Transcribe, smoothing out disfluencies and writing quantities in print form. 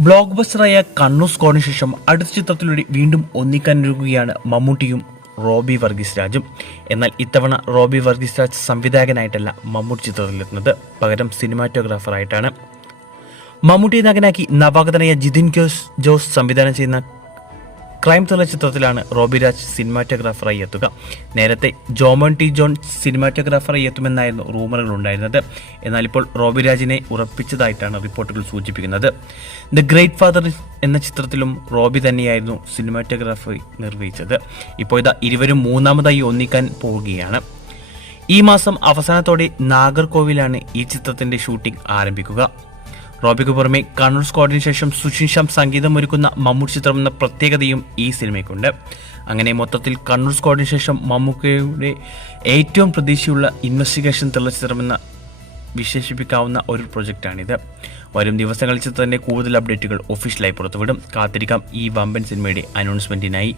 Block ബസ്റ്ററായ Kannur സ്ക്വാഡിന് ശേഷം അടുത്ത ചിത്രത്തിലൂടെ വീണ്ടും ഒന്നിക്കാനൊരുങ്ങുകയാണ് മമ്മൂട്ടിയും റോബി വർഗീസ് രാജും. എന്നാൽ ഇത്തവണ റോബി വർഗീസ് രാജ് സംവിധായകനായിട്ടല്ല മമ്മൂട്ടി ചിത്രത്തിലെത്തുന്നത്, പകരം സിനിമാറ്റോഗ്രാഫറായിട്ടാണ്. മമ്മൂട്ടിയെ നായകനാക്കി നവാഗതനായ ജിതിൻ ജോസ് സംവിധാനം ചെയ്യുന്ന ക്രൈം ത്രില്ലർ ചിത്രത്തിലാണ് റോബി രാജ് സിനിമാറ്റോഗ്രാഫറായി എത്തുക. നേരത്തെ ജോമോൻ ടി ജോൺ സിനിമാറ്റോഗ്രാഫറായി എത്തുമെന്നായിരുന്നു റൂമറുകൾ ഉണ്ടായിരുന്നത്. എന്നാൽ ഇപ്പോൾ റോബി രാജിനെ ഉറപ്പിച്ചതായിട്ടാണ് റിപ്പോർട്ടുകൾ സൂചിപ്പിക്കുന്നത്. ദ ഗ്രേറ്റ് ഫാദർ എന്ന ചിത്രത്തിലും റോബി തന്നെയായിരുന്നു സിനിമാറ്റോഗ്രാഫി നിർവഹിച്ചത്. ഇപ്പോൾ ഇരുവരും മൂന്നാമതായി ഒന്നിക്കാൻ പോവുകയാണ്. ഈ മാസം അവസാനത്തോടെ നാഗർകോവിലാണ് ഈ ചിത്രത്തിന്റെ ഷൂട്ടിംഗ് ആരംഭിക്കുക. റോബിക്ക് പുറമെ കണ്ണൂർ സ്ക്വാഡിന് ശേഷം സുഷിൻ ശ്യാം സംഗീതമൊരുക്കുന്ന മമ്മൂട്ടി ചിത്രം എന്ന പ്രത്യേകതയും ഈ സിനിമയ്ക്കുണ്ട്. അങ്ങനെ മൊത്തത്തിൽ കണ്ണൂർ സ്ക്വാഡിന് ശേഷം മമ്മൂക്കയുടെ ഏറ്റവും പ്രതീക്ഷയുള്ള ഇൻവെസ്റ്റിഗേഷൻ ത്രില്ലർ ചിത്രമെന്ന വിശേഷിപ്പിക്കാവുന്ന ഒരു പ്രൊജക്റ്റാണിത്. വരും ദിവസങ്ങളിൽ ചിത്രത്തിന്റെ കൂടുതൽ അപ്ഡേറ്റുകൾ ഒഫീഷ്യലായി പുറത്തുവിടും. കാത്തിരിക്കാം ഈ വമ്പൻ സിനിമയുടെ അനൗൺസ്മെന്റിനായി.